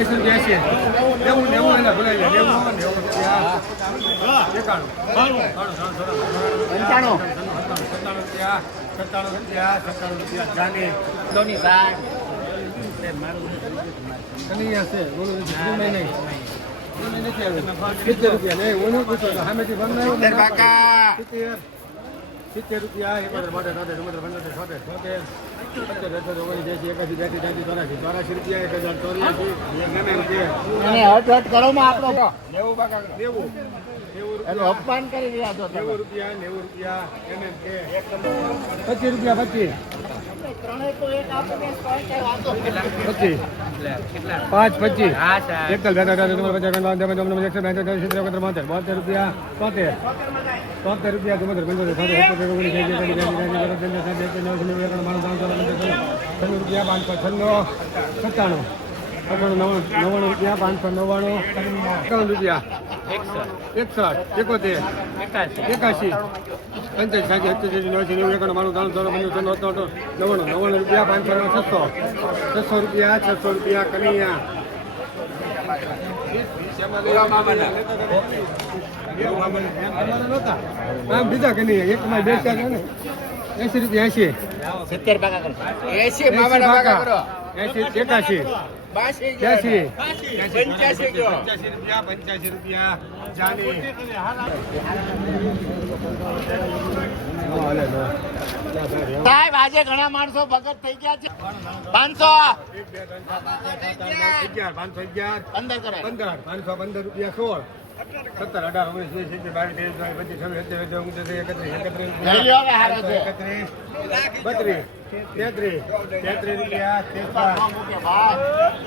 એસી રૂપિયા એસી નેવું નેવું એને ભૂલાઈ જાય. નેવું નેવું રૂપિયા. એકાણું પંચાણું. સત્તાણું રૂપિયા સત્તાણું રૂપિયા. સત્તાણું રૂપિયા જાની કનૈયા છે. બોલો ગમે નહીં સિત્તેર રૂપિયા. નહીં પૂછો. સામેથી બંધ પંદર કાકા સિત્તેર. સિત્તેર રૂપિયા એકોતેર માટે તોતેર ચુમ્મોતેર પંચોતેર છોતેર છોતેર પંચોતેર અઠોતેર ઓગણીસ એકાસી બ્યાસી ત્યાંસી ચોરાસી ચોરાસી રૂપિયા એક હજાર ચોર્યાસી ગમે એમ છે અને હટ હટ કરો માં આપણો નેવું કાકા નેવું. એનું રૂપિયા. અપમાન કરી રહ્યા છો નેવું રૂપિયા નેવું રૂપિયા એમ એમ કે. પચીસ રૂપિયા પચીસ. પચીસ. તમારે પચાસ એકોતેર બોતેર રૂપિયા તોતેર તોતેર રૂપિયા ચુમ્મોતેર પંચોતેર છન્નું રૂપિયા પાંચસો છન્નું સત્તાણું નવ્વાણું નવ્વાણું રૂપિયા પાંચસો નવ્વાણું ત્રણ રૂપિયા એકસઠ એકોતેર એકાશી પંચાસી સાઠી સત્યાસી નવસો નેવું એકાણું બાણું ત્રણ ચોરણ પંદર ત્રણ હતો નવ્વાણું નવ્વાણું રૂપિયા પાંચસો ને છસો. છસો રૂપિયા છસો રૂપિયા કનૈયા. બીજા કનૈયા એક માં બે છે ને. એસી રૂપિયા એસી સિત્તેર એસી એસી એકાશી. પંચ્યાસી પંચ્યાસી રૂપિયા પંચ્યાસી રૂપિયા. જાની. સાહેબ આજે ઘણા માણસો ભગત થઈ ગયા છે. પાંચસો પાંચસો અગિયાર. પંદર કરો પંદર પાંચસો પંદર રૂપિયા સોળ. સત્તર અઢાર ઓગણીસ વીસ એકવીસ બાવીસ ત્રેવીસ ચોવીસ પચીસ છવ્વીસ સત્યાવીસ ઓગણત્રીસ એકત્રીસ એકત્રીસ. એકત્રીસ બત્રીસ તેત્રીસ તેત્રીસ રૂપિયા